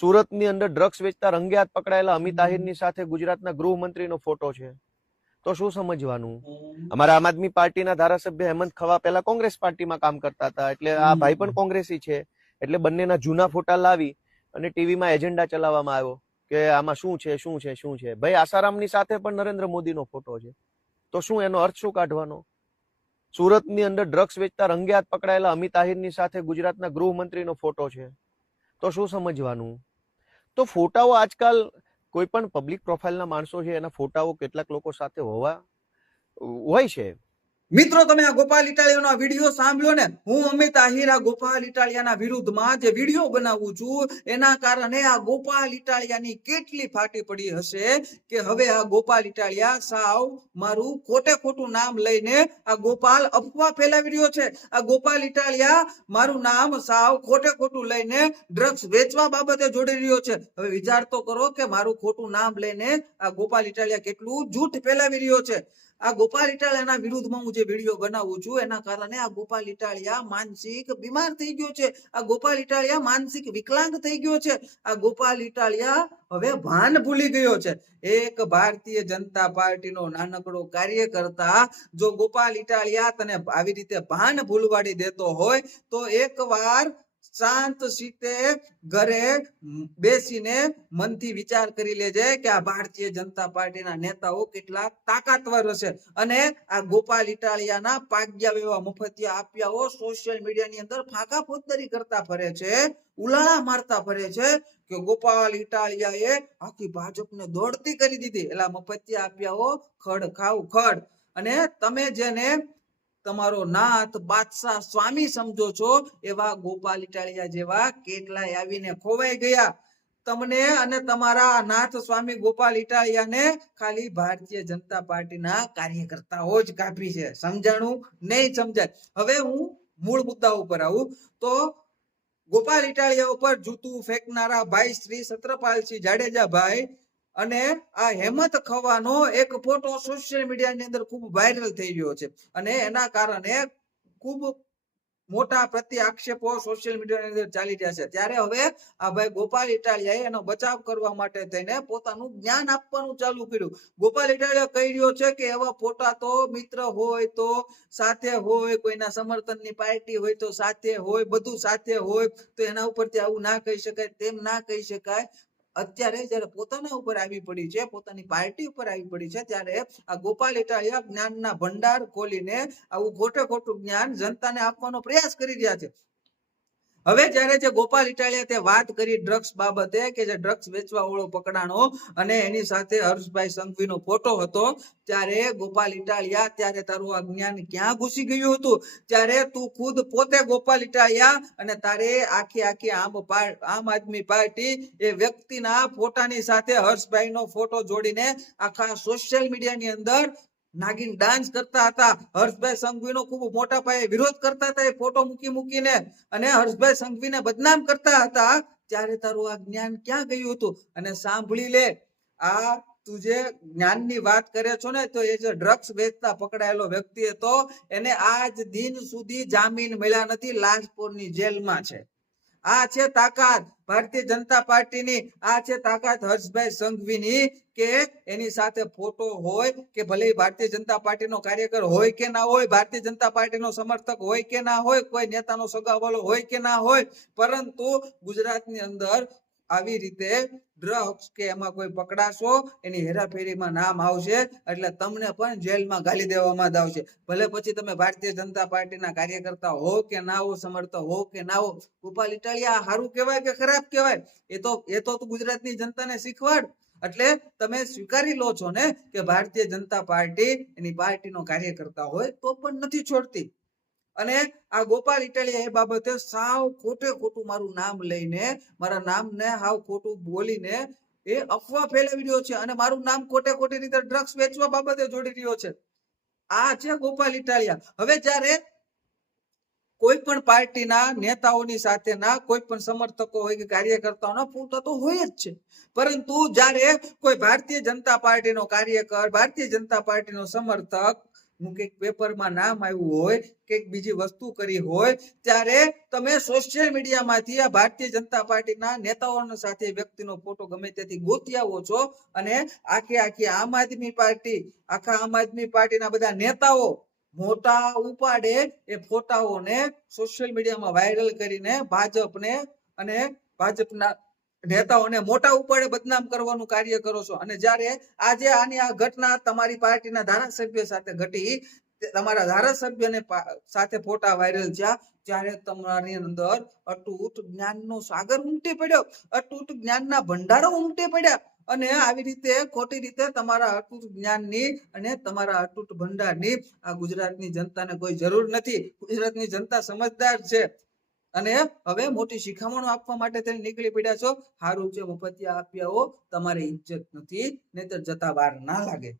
સુરતની અંદર ડ્રગ્સ વેચતા રંગે હાથ પકડાયેલા અમિત આહિરની સાથે ગુજરાતના ગૃહમંત્રીનો ફોટો છે. તો શું સમજવાનું? અમારા આમ આદમી પાર્ટીના ધારાસભ્ય હેમંત ખવા પહેલા કોંગ્રેસ પાર્ટીમાં કામ કરતા હતા. એટલે આ ભાઈ પણ કોંગ્રેસી છે. એટલે બંનેના જૂના ફોટા લાવી અને ટીવીમાં એજન્ડા ચલાવવામાં આવ્યો કે આમાં શું છે શું છે શું છે. ભાઈ આસારામની સાથે પણ નરેન્દ્ર મોદીનો ફોટો છે. તો શું એનો અર્થ શું કાઢવાનો? સુરતની અંદર ડ્રગ્સ વેચતા રંગે હાથ પકડાયેલા અમિત આહિરની સાથે ગુજરાતના ગૃહમંત્રીનો ફોટો છે. તો શું સમજવાનું? તો ફોટાઓ આજકાલ કોઈ પણ પબ્લિક પ્રોફાઇલના માણસો છે, એના ફોટાઓ કેટલાક લોકો સાથે હોવા હોય છે. મિત્રો, તમે આ ગોપાલ ઇટાલિયાનો વીડિયો સાંભળ્યો ને? હું અમિત આહિર આ ગોપાલ ઇટાલિયાના વિરુદ્ધમાં જે વીડિયો બનાવું છું, એના કારણે આ ગોપાલ ઇટાલિયાની કેટલી ફાટી પડી હશે કે હવે આ ગોપાલ ઇટાલિયા સાવ મારું ખોટે ખોટું નામ લઈને આ ગોપાલ અફવા ફેલાવી રહ્યો છે. આ ગોપાલ ઇટાલિયા મારું નામ સાવ ખોટે ખોટું લઈને ડ્રગ્સ વેચવા બાબતે જોડી રહ્યો છે. હવે વિચાર તો કરો કે મારું ખોટું નામ લઈને આ ગોપાલ ઇટાલિયા કેટલું જૂઠ ફેલાવી રહ્યો છે. આ ગોપાલ ઇટાલિયાના વિરુદ્ધમાં હું જે વીડિયો બનાવું છું, એના કારણે આ ગોપાલ ઇટાલિયા માનસિક બીમાર થઈ ગયો છે. આ ગોપાલ ઇટાલિયા માનસિક વિકલાંગ થઈ ગયો છે. આ ગોપાલ ઇટાલિયા હવે ભાન ભૂલી ગયો છે. એક ભારતીય જનતા પાર્ટીનો નાનકડો કાર્યકર્તા જો ગોપાલ ઇટાલિયા તને આવી રીતે ભાન ભૂલવાડી દેતો હોય, તો એકવાર શાંત સીતે ઘરે બેસીને મનથી વિચાર કરી લેજે કે આ ભારતીય જનતા પાર્ટીના નેતાઓ કેટલા તાકાતવર હશે. અને આ ગોપાલ ઇટાલિયાના પાગ્યા એવા મફતિયા આપ્યાઓ સોશિયલ મીડિયાની અંદર ફાંકા ફોજદારી કરતા ફરે છે, ઉલાળા મારતા ફરે છે કે ગોપાલ ઇટાલિયાએ આખી ભાજપને દોડતી કરી દીધી. એટલા મફતિયા આપ્યાઓ ખડ ખાવ ખડ. અને તમે જેને તમારો નાથ, બાદશાહ, સ્વામી સમજો છો, એવા ગોપાલ ઇટાલિયા જેવા કેટલાય આવીને ખોવાઈ ગયા. તમને અને તમારા નાથ સ્વામી ગોપાલ ઇટાલિયાને ખાલી ભારતીય જનતા પાર્ટીના કાર્યકર્તાઓ જ કાપી છે. સમજાણું? નહીં સમજાય. હવે હું મૂળ મુદ્દા ઉપર આવું. તો ગોપાલ ઇટાલિયા ઉપર જૂતું ફેંકનારા ભાઈ શ્રી સત્રપાલસિંહ જાડેજા ભાઈ અને આ હેમત ખવાનો એક ફોટો સોશિયલ મીડિયાની અંદર ખૂબ વાયરલ થઈ ગયો છે. અને એના કારણે ખૂબ મોટા પ્રતિ આક્ષેપો સોશિયલ મીડિયાની અંદર ચાલી રહ્યા છે. ત્યારે હવે આ ભાઈ ગોપાલ ઇટાલિયાએ એનો બચાવ કરવા માટે થઈને પોતાનું જ્ઞાન આપવાનું ચાલુ કર્યું. ગોપાલ ઇટાલિયા કહી રહ્યો છે કે એવા ફોટા તો મિત્ર હોય તો સાથે હોય, કોઈના સમર્થનની પાર્ટી હોય તો સાથે હોય, બધું સાથે હોય, તો એના ઉપરથી આવું ના કહી શકાય, તેમ ના કહી શકાય. અત્યારે જયારે પોતાના ઉપર આવી પડી છે, પોતાની પાર્ટી ઉપર આવી પડી છે, ત્યારે આ ગોપાલ ઇટાલિયા જ્ઞાનના ભંડાર ખોલીને આવું ખોટે ખોટું જ્ઞાન જનતાને આપવાનો પ્રયાસ કરી રહ્યા છે. હવે જ્યારે જે ગોપાલ ઇટાલિયા તે વાત કરી ડ્રગ્સ બાબતે કે જે ડ્રગ્સ વેચવા વાળો પકડાણો અને એની સાથે હર્ષભાઈ સંઘવીનો ફોટો હતો, ત્યારે ગોપાલ ઇટાલિયા ત્યારે તારું આ જ્ઞાન ક્યાં ઘૂસી ગયું હતું? ત્યારે તું ખુદ પોતે ગોપાલ ઇટાલિયા અને તારે આખી આખી આમ આમ આદમી પાર્ટી એ વ્યક્તિના ફોટાની સાથે હર્ષભાઈનો ફોટો જોડીને આખા સોશિયલ મીડિયાની અંદર નાગિન ડાન્સ કરતા હતા. હર્ષભાઈ સંઘવીનો ખૂબ મોટા પાયે વિરોધ કરતા હતા. એ ફોટો મૂકી મૂકીને અને હર્ષભાઈ સંઘવીને બદનામ કરતા હતા. ત્યારે તારું આ જ્ઞાન ક્યાં ગયું હતું? અને સાંભળી લે, આ તું જે જ્ઞાનની વાત કરે છો ને, તો એ જે ડ્રગ્સ વેચતા પકડાયેલો વ્યક્તિ હતો, એને આજ દિન સુધી જામીન મળ્યા નથી. લાજપોરની જેલમાં છે. આ છે તાકાત. ભારતીય જનતા પાર્ટીની આ છે તાકાત હર્ષભાઈ સંઘવીની કે એની સાથે ફોટો હોય કે ભલે ભારતીય જનતા પાર્ટીનો કાર્યકર હોય કે ના હોય, ભારતીય જનતા પાર્ટીનો સમર્થક હોય કે ના હોય, કોઈ નેતાનો સગાવાલો હોય કે ના હોય, પરંતુ ગુજરાતની અંદર આવી રીતે ડ્રગ્સ કે એમાં કોઈ પકડાશો, એની હેરાફેરીમાં નામ આવશે, એટલે તમને પણ જેલમાં ગાલી દેવામાં આવશે. ભલે પછી તમે ભારતીય જનતા પાર્ટીના કાર્યકર્તા હો કે ના હો, સમર્થક હો કે ના હો, ગોપાલ ઇટાલિયા સારું કહેવાય કે ખરાબ કહેવાય? એ તો, એ તું ગુજરાતની જનતાને શીખવાડ. એટલે તમે સ્વીકારી લો છો ને કે ભારતીય જનતા પાર્ટી, એની પાર્ટીનો કાર્યકર્તા હોય તો પણ નથી છોડતી. અને આ ગોપાલ ઇટાલિયા એ બાબતે સાવ ખોટે ખોટું મારું નામ લઈને, મારા નામને હાવ ખોટું બોલીને એ અફવા ફેલાવી રહ્યો છે અને મારું નામ ખોટે ખોટી રીતે ડ્રગ્સ વેચવા બાબતે જોડી રહ્યો છે. આ છે ગોપાલ ઇટાલિયા. હવે જ્યારે કોઈ પણ પાર્ટીના નેતાઓની સાથેના, કોઈ પણ સમર્થકો હોય કે કાર્યકર્તાઓના ફોટા તો હોય જ છે. પરંતુ જ્યારે કોઈ ભારતીય જનતા પાર્ટીનો કાર્યકર, ભારતીય જનતા પાર્ટીનો સમર્થક નું કંઈક પેપરમાં નામ આવ્યું હોય, કંઈક બીજી વસ્તુ કરી હોય, ત્યારે તમે સોશિયલ મીડિયામાંથી આ ભારતીય જનતા પાર્ટીના નેતાઓના સાથે વ્યક્તિનો ફોટો ગમે ત્યાંથી ગોતી આવો છો અને આખી આખી આમ આદમી પાર્ટી, આખા આમ આદમી પાર્ટીના બધા નેતાઓ મોટા ઉપાડે એ ફોટાઓને સોશિયલ મીડિયામાં વાયરલ કરીને ભાજપને અને ભાજપના નેતાઓને મોટા ઉપાડે બદનામ કરવાનું કાર્ય કરો છો. અને જ્યારે આજે આની આ ઘટના તમારી પાર્ટીના ધારાસભ્ય સાથે ઘટી તમારા ધારાસભ્યને સાથે ફોટા વાયરલ થયા જ્યારે તમારી અંદર અતૂટ જ્ઞાનનો સાગર ઉમટી પડ્યો. અતૂટ જ્ઞાનના ભંડારો ઉમટી પડ્યા. અને આવી રીતે, ખોટી રીતે તમારા અતૂટ જ્ઞાનની અને તમારા અતૂટ ભંડારની આ ગુજરાતની જનતાને કોઈ જરૂર નથી. ગુજરાતની જનતા સમજદાર છે. અને હવે મોટી શિખામણો આપવા માટે તેને નીકળી પડ્યા છો. હારું છે મફતિયા આપ્યા હો, તમારી ઇજ્જત નથી, નહીતર જતા વાર ના લાગે.